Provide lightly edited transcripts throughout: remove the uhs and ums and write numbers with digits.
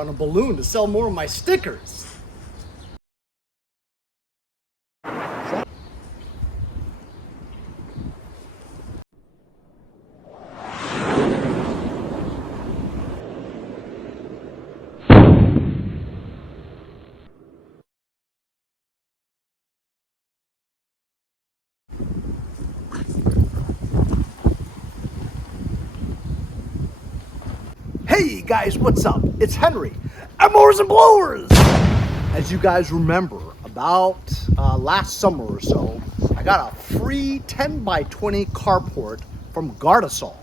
on a balloon to sell more of my stickers. Hey guys, what's up? It's Henry at Mowers and Blowers. As you guys remember, about last summer or so, I got a free 10x20 carport from Gardesol.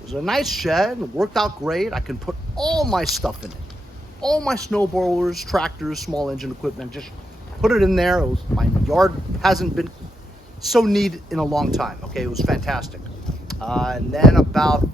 It was a nice shed, it worked out great. I can put all my stuff in it. All my snowblowers, tractors, small engine equipment, just put it in there. My yard hasn't been so neat in a long time, okay? It was fantastic. And then about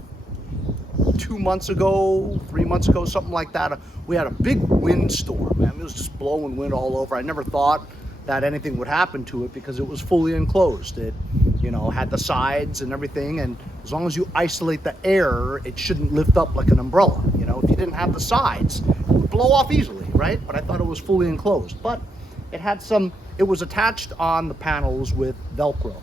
2 months ago, 3 months ago, something like that, we had a big windstorm, man. It was just blowing wind all over. I never thought that anything would happen to it because it was fully enclosed. It, you know, had the sides and everything, and as long as you isolate the air, it shouldn't lift up like an umbrella. You know, if you didn't have the sides, it would blow off easily, right? But I thought it was fully enclosed. But it had some, it was attached on the panels with Velcro.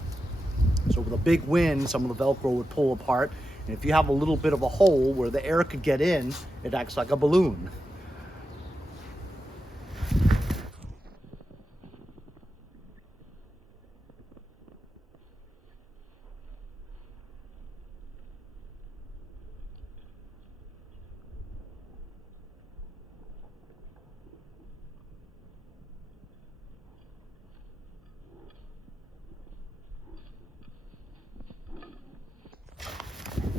So with a big wind, some of the Velcro would pull apart. And if you have a little bit of a hole where the air could get in, it acts like a balloon.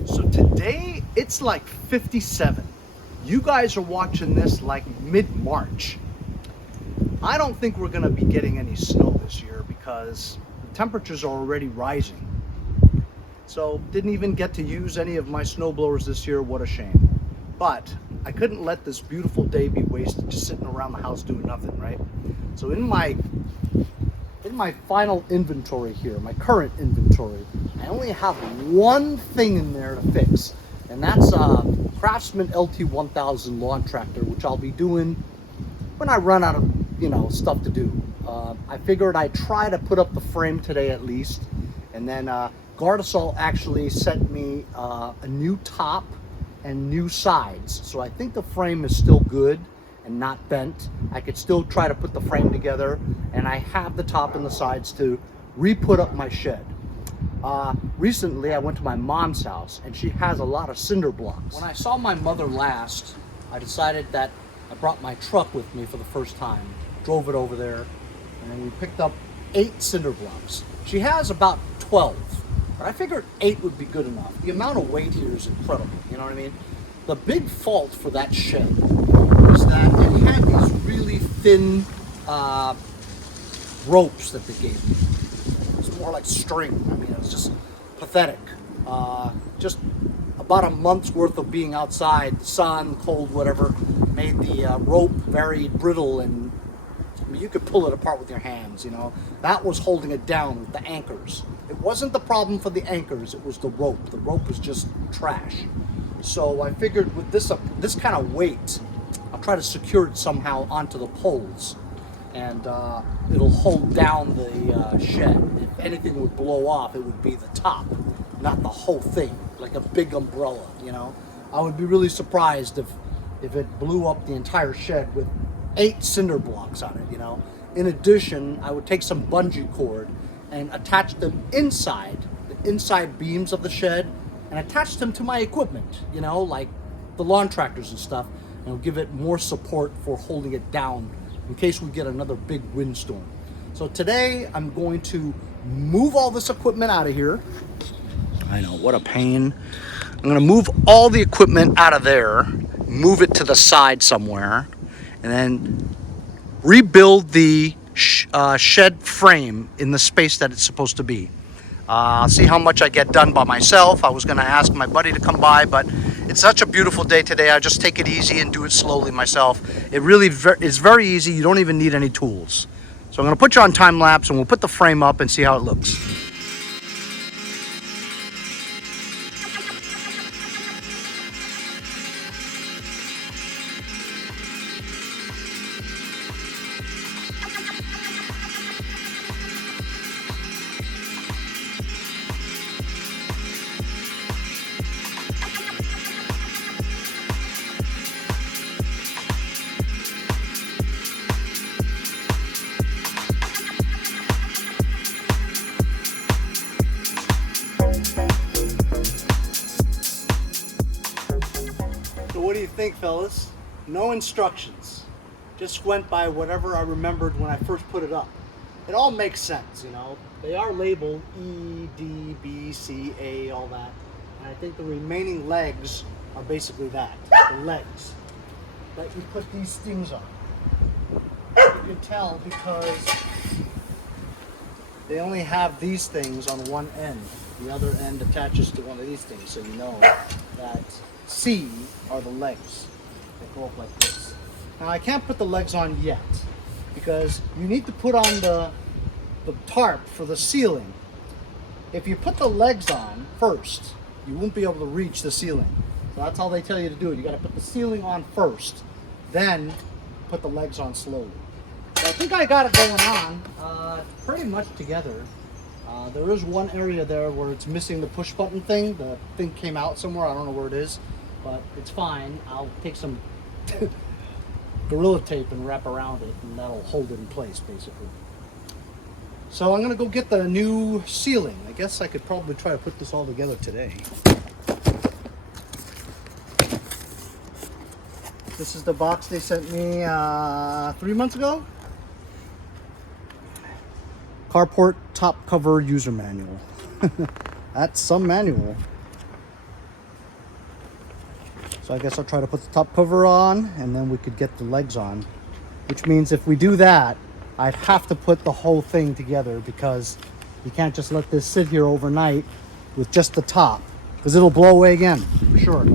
So today it's like 57. You guys are watching this like mid-March. I don't think we're gonna be getting any snow this year because the temperatures are already rising. So didn't even get to use any of my snow blowers this year. What a shame. But I couldn't let this beautiful day be wasted just sitting around the house doing nothing, right? So in my final inventory here, my current inventory, I only have one thing in there to fix, and that's a Craftsman LT1000 lawn tractor, which I'll be doing when I run out of, you know, stuff to do. I figured I'd try to put up the frame today at least, and then Gardesol actually sent me a new top and new sides, so I think the frame is still good and not bent. I could still try to put the frame together, and I have the top and the sides to re-put up my shed. Recently I went to my mom's house and she has a lot of cinder blocks. When I saw my mother last, I decided that I brought my truck with me for the first time, drove it over there, and then we picked up 8 cinder blocks. She has about 12, but I figured 8 would be good enough. The amount of weight here is incredible, you know what I mean? The big fault for that shed was that it had these really thin ropes that they gave me. It's more like string. I mean, it was just pathetic. Just about a month's worth of being outside, the sun, cold, whatever, made the rope very brittle, and I mean, you could pull it apart with your hands, you know. That was holding it down with the anchors. It wasn't the problem for the anchors, it was the rope. The rope was just trash. So I figured with this kind of weight, I'll try to secure it somehow onto the poles, and it'll hold down the shed. If anything would blow off, it would be the top, not the whole thing, like a big umbrella, you know. I would be really surprised if it blew up the entire shed with 8 cinder blocks on it, you know. In addition, I would take some bungee cord and attach them inside, the inside beams of the shed, and attach them to my equipment, you know, like the lawn tractors and stuff, and it'll give it more support for holding it down in case we get another big windstorm. So today I'm going to move all this equipment out of here. I know, what a pain. I'm gonna move all the equipment out of there, move it to the side somewhere, and then rebuild the shed frame in the space that it's supposed to be. I'll see how much I get done by myself. I was gonna ask my buddy to come by, but it's such a beautiful day today. I just take it easy and do it slowly myself. It really is very easy. You don't even need any tools. So I'm gonna put you on time lapse and we'll put the frame up and see how it looks. think, fellas? No instructions. Just went by whatever I remembered when I first put it up. It all makes sense, you know. They are labeled E, D, B, C, A, all that. And I think the remaining legs are basically that, the legs that you put these things on. You can tell because they only have these things on one end. The other end attaches to one of these things, so you know that C are the legs that go up like this. Now I can't put the legs on yet because you need to put on the tarp for the ceiling. If you put the legs on first, you won't be able to reach the ceiling. So that's how they tell you to do it. You got to put the ceiling on first, then put the legs on slowly. So I think I got it going on pretty much together. There is one area there where it's missing the push button thing. The thing came out somewhere. I don't know where it is, but it's fine. I'll take some Gorilla Tape and wrap around it, and that'll hold it in place basically. So I'm gonna go get the new ceiling. I guess I could probably try to put this all together today. This is the box they sent me 3 months ago. Carport top cover user manual. That's some manual. So I guess I'll try to put the top cover on and then we could get the legs on. Which means if we do that, I'd have to put the whole thing together because you can't just let this sit here overnight with just the top, because it'll blow away again, for sure.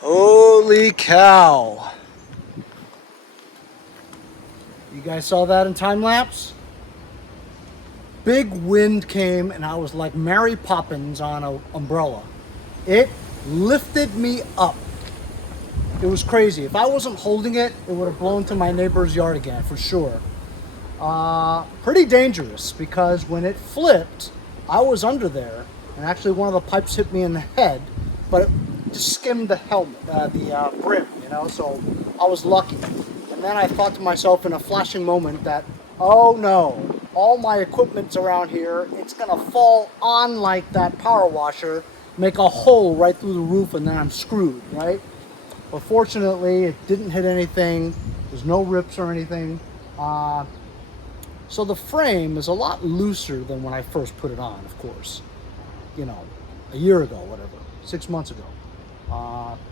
Holy cow. You guys saw that in time lapse? Big wind came and I was like Mary Poppins on an umbrella. It lifted me up. It was crazy. If I wasn't holding it, it would have blown to my neighbor's yard again, for sure. Pretty dangerous because when it flipped, I was under there and actually one of the pipes hit me in the head, but it just skimmed the helmet, the brim, you know, so I was lucky. And then I thought to myself in a flashing moment that, oh no, all my equipment's around here, it's gonna fall on like that power washer, make a hole right through the roof, and then I'm screwed, right? But fortunately, it didn't hit anything, there's no rips or anything. So the frame is a lot looser than when I first put it on, of course. You know, a year ago, whatever, 6 months ago.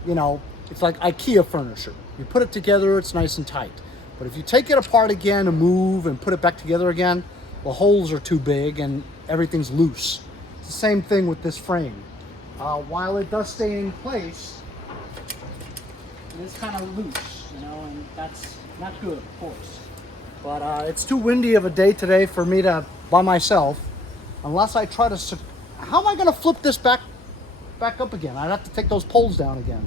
You know, it's like IKEA furniture. You put it together, it's nice and tight. But if you take it apart again and move and put it back together again, the holes are too big and everything's loose. It's the same thing with this frame. While it does stay in place, it is kind of loose, you know, and that's not good, of course. But it's too windy of a day today for me to, by myself, unless I try to, how am I going to flip this back up again? I'd have to take those poles down again.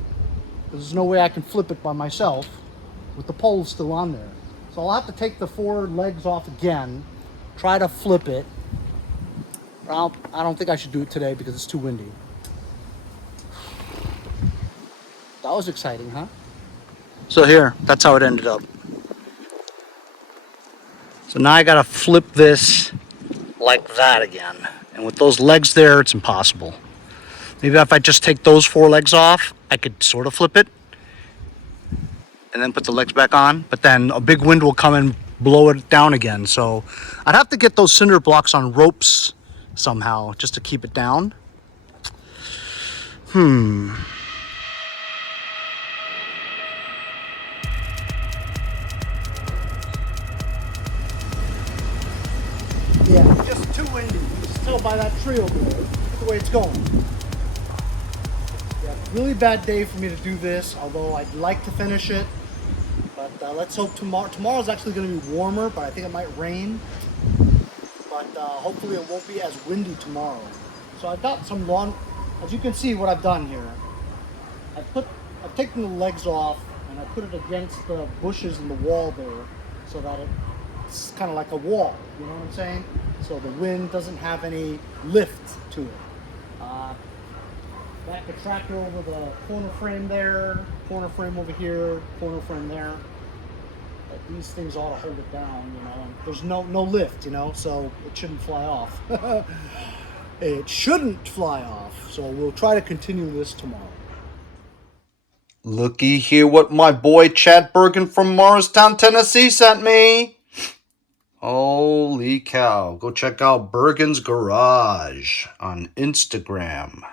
There's no way I can flip it by myself with the poles still on there. So I'll have to take the 4 legs off again, try to flip it. I don't think I should do it today because it's too windy. That was exciting, huh? So here, that's how it ended up. So now I gotta flip this like that again. And with those legs there, it's impossible. Maybe if I just take those 4 legs off, I could sort of flip it and then put the legs back on, but then a big wind will come and blow it down again. So I'd have to get those cinder blocks on ropes somehow just to keep it down. Yeah, just too windy. You can just tell by that tree over there, the way it's going. Yeah, really bad day for me to do this, although I'd like to finish it. But let's hope tomorrow's actually going to be warmer, but I think it might rain. But hopefully it won't be as windy tomorrow. So I've got some lawn, as you can see what I've done here. I've taken the legs off and I put it against the bushes in the wall there so that it's kind of like a wall, you know what I'm saying? So the wind doesn't have any lift to it. Back the tractor over the corner frame there, corner frame over here, corner frame there. These things ought to hold it down, you know, and there's no lift, you know, so it shouldn't fly off. It shouldn't fly off, so we'll try to continue this tomorrow. Looky here what my boy Chad Bergen from Morristown, Tennessee sent me. Holy cow. Go check out Bergen's Garage on Instagram.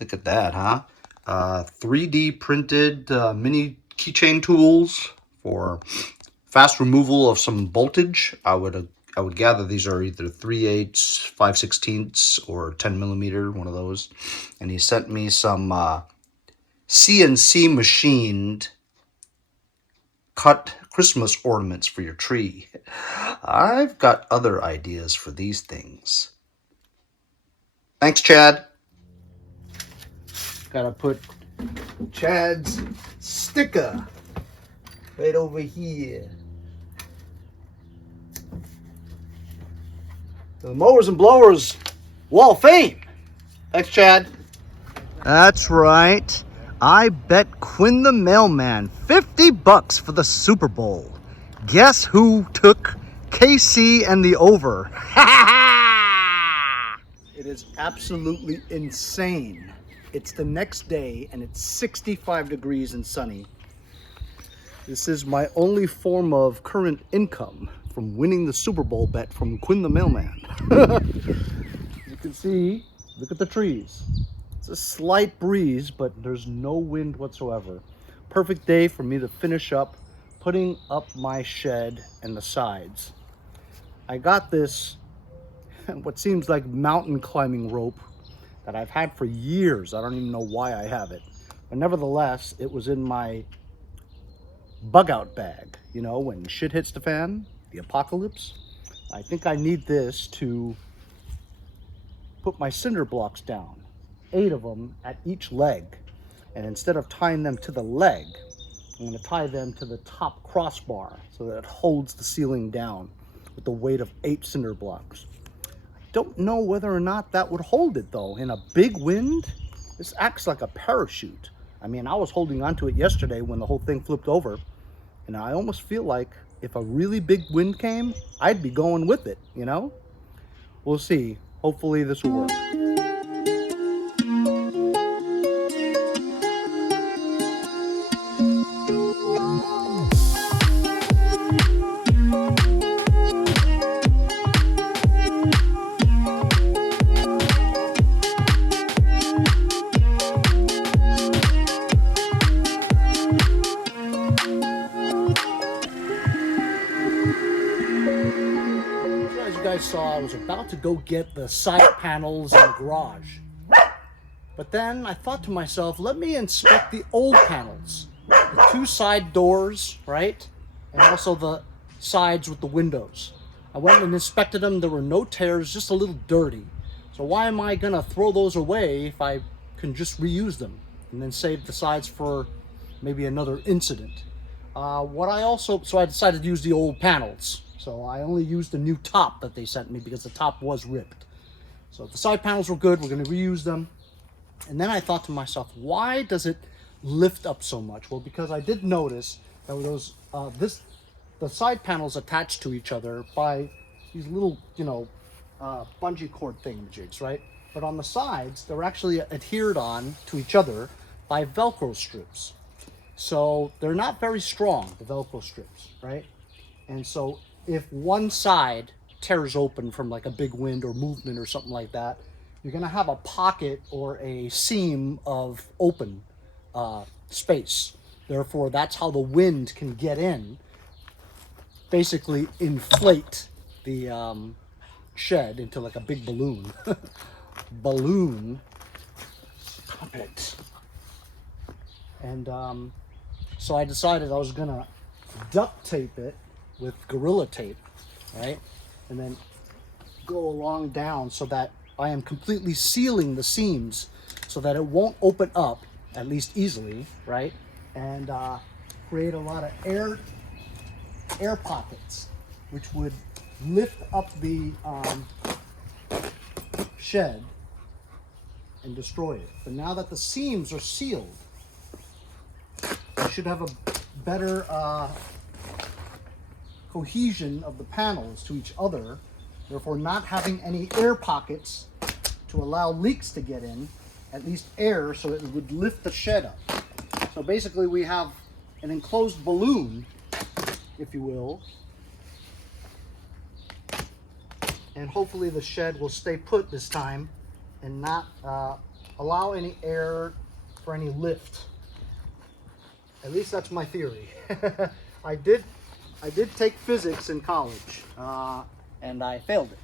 Look at that, huh? 3D printed mini keychain tools for fast removal of some voltage. I would gather these are either 3/8, 5/16, or 10 millimeter, one of those. And he sent me some CNC machined cut Christmas ornaments for your tree. I've got other ideas for these things. Thanks, Chad. Gotta put Chad's sticker right over here. The Mowers and Blowers Wall of Fame. Thanks, Chad. That's right. I bet Quinn the mailman $50 for the Super Bowl. Guess who took KC and the over? It is absolutely insane. It's the next day and it's 65 degrees and sunny. This is my only form of current income from winning the Super Bowl bet from Quinn the mailman. You can see, look at the trees. It's a slight breeze, but there's no wind whatsoever. Perfect day for me to finish up putting up my shed and the sides. I got this, what seems like mountain climbing rope that I've had for years. I don't even know why I have it. But nevertheless, it was in my bug out bag. You know, when shit hits the fan, the apocalypse. I think I need this to put my cinder blocks down. 8 of them at each leg. And instead of tying them to the leg, I'm going to tie them to the top crossbar so that it holds the ceiling down with the weight of 8 cinder blocks. Don't know whether or not that would hold it though. In a big wind, this acts like a parachute. I mean, I was holding onto it yesterday when the whole thing flipped over, and I almost feel like if a really big wind came, I'd be going with it, you know? We'll see. Hopefully this will work. Saw I was about to go get the side panels in the garage, but then I thought to myself, let me inspect the old panels, the 2 side doors, right, and also the sides with the windows. I went and inspected them. There were no tears, just a little dirty. So why am I gonna throw those away if I can just reuse them and then save the sides for maybe another incident? So I decided to use the old panels. So I only used the new top that they sent me because the top was ripped. So the side panels were good. We're going to reuse them. And then I thought to myself, why does it lift up so much? Well, because I did notice that those the side panels attached to each other by these little, bungee cord thingamajigs, right? But on the sides, they're actually adhered on to each other by Velcro strips. So they're not very strong, the Velcro strips, right? And so if one side tears open from like a big wind or movement or something like that, you're going to have a pocket or a seam of open space. Therefore, that's how the wind can get in, basically inflate the shed into like a big balloon. Balloon. Stop it. And so I decided I was going to duct tape it with Gorilla Tape, right? And then go along down so that I am completely sealing the seams so that it won't open up, at least easily, right? And create a lot of air air pockets, which would lift up the shed and destroy it. But now that the seams are sealed, you should have a better cohesion of the panels to each other, therefore not having any air pockets to allow leaks to get in, at least air, so that it would lift the shed up. So basically we have an enclosed balloon, if you will, and hopefully the shed will stay put this time and not allow any air for any lift. At least that's my theory. I did take physics in college, and I failed it.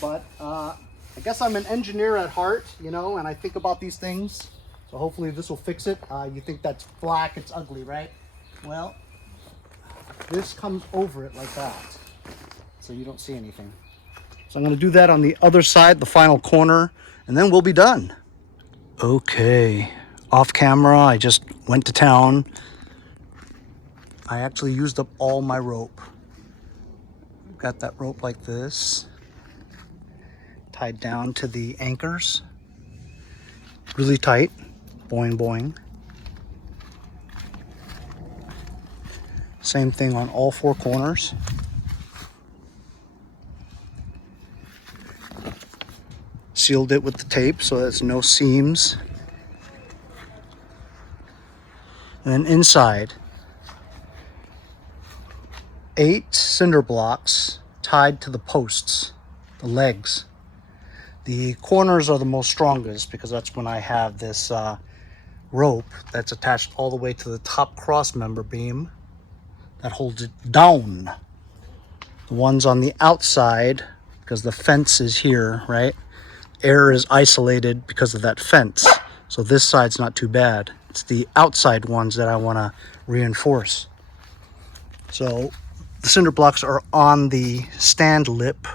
But I guess I'm an engineer at heart, you know, and I think about these things. So hopefully this will fix it. You think that's black, it's ugly, right? Well, this comes over it like that, so you don't see anything. So I'm going to do that on the other side, the final corner, and then we'll be done. Okay, off camera, I just went to town. I actually used up all my rope. Got that rope like this, tied down to the anchors. Really tight, boing boing. Same thing on all four corners. Sealed it with the tape so there's no seams. And then inside, 8 cinder blocks tied to the posts, the legs. The corners are the most strongest because that's when I have this rope that's attached all the way to the top cross member beam that holds it down. The ones on the outside, because the fence is here, right? Air is isolated because of that fence. So this side's not too bad. It's the outside ones that I want to reinforce. So the cinder blocks are on the stand lip.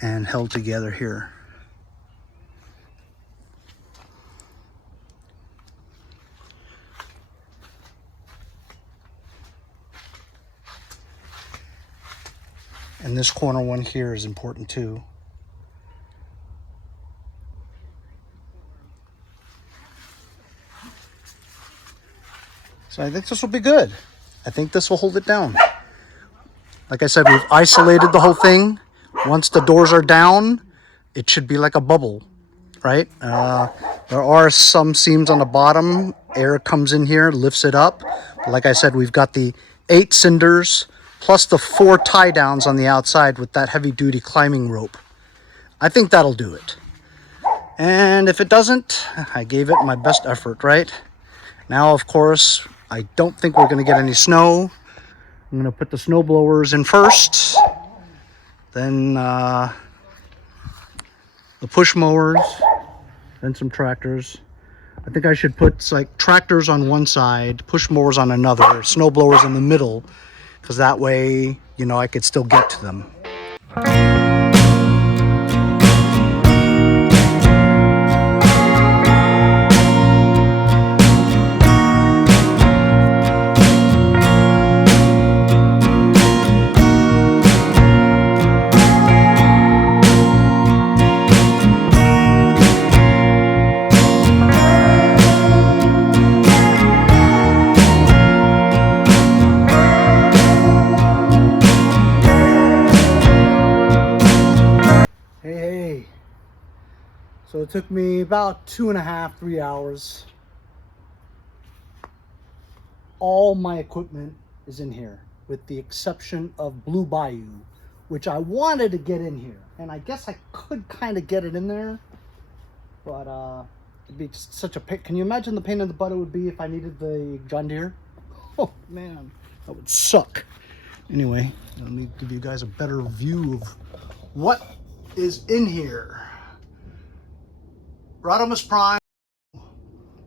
And held together here. And this corner one here is important too. So I think this will be good. I think this will hold it down. Like I said, we've isolated the whole thing. Once the doors are down, it should be like a bubble, right? There are some seams on the bottom. Air comes in here, lifts it up. But like I said, we've got the 8 cinders plus the 4 tie downs on the outside with that heavy duty climbing rope. I think that'll do it. And if it doesn't, I gave it my best effort, right? Now, of course, I don't think we're going to get any snow. I'm going to put the snow blowers in first. Then the push mowers, then some tractors. I think I should put like tractors on one side, push mowers on another, snow blowers in the middle, because that way, you know, I could still get to them. So it took me about 2.5, 3 hours. All my equipment is in here, with the exception of Blue Bayou, which I wanted to get in here. And I guess I could kind of get it in there, but it'd be just such a pain. Can you imagine the pain in the butt it would be if I needed the John Deere? Oh man, that would suck. Anyway, let me give you guys a better view of what is in here. Rodimus Prime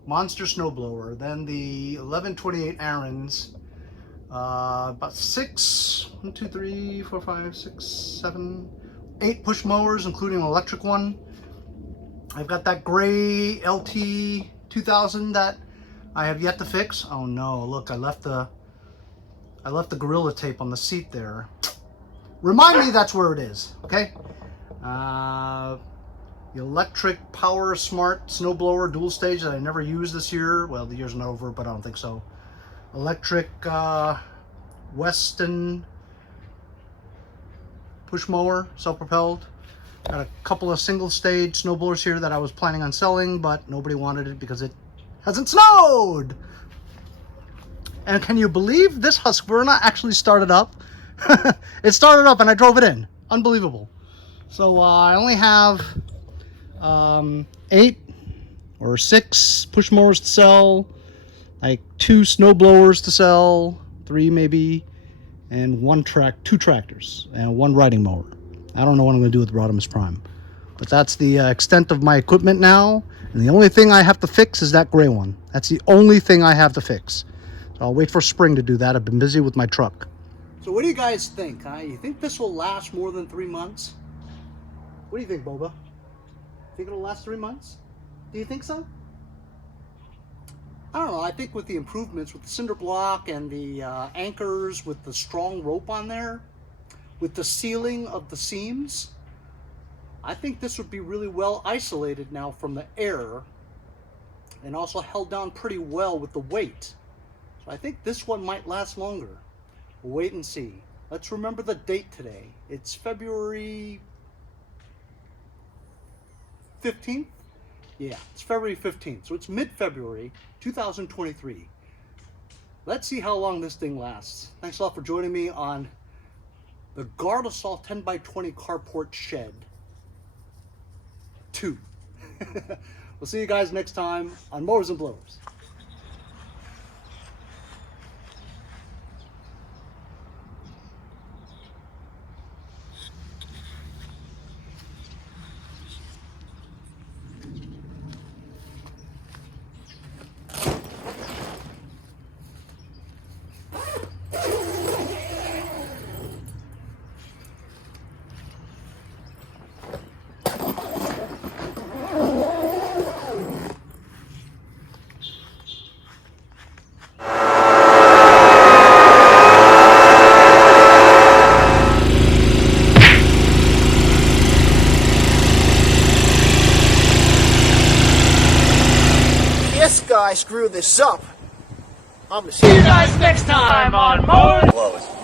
Monster Snowblower, then the 1128 Aaron's, about 1, 2, 3, 4, 5, 6, 7, 8 push mowers, including an electric one, I've got that gray LT 2000 that I have yet to fix. Oh no, look, I left the Gorilla Tape on the seat there. Remind me that's where it is, okay? The electric power smart snowblower dual stage that I never used this year. Well, the year's not over, but I don't think so. Electric Weston push mower, self-propelled. Got a couple of single stage snowblowers here that I was planning on selling, but nobody wanted it because it hasn't snowed. And can you believe this Husqvarna actually started up? It started up and I drove it in. Unbelievable. So I only have 8 or 6 push mowers to sell, like 2 snow blowers to sell, 3 maybe, and 2 tractors and 1 riding mower. I don't know what I'm going to do with Rodimus Prime, but that's the extent of my equipment now. And the only thing I have to fix is that gray one. That's the only thing I have to fix. So I'll wait for spring to do that. I've been busy with my truck. So what do you guys think? You think this will last more than 3 months? What do you think, Boba? Think it'll last 3 months? Do you think so? I don't know. I think with the improvements with the cinder block and the anchors with the strong rope on there, with the sealing of the seams, I think this would be really well isolated now from the air and also held down pretty well with the weight. So I think this one might last longer. We'll wait and see. Let's remember the date today. It's February 15th? Yeah, it's February 15th. So it's mid-February 2023. Let's see how long this thing lasts. Thanks a lot for joining me on the Gardesol 10x20 Carport Shed 2. We'll see you guys next time on Mowers and Blowers. Guy screw this up. I'm gonna See you guys next time on Mowers.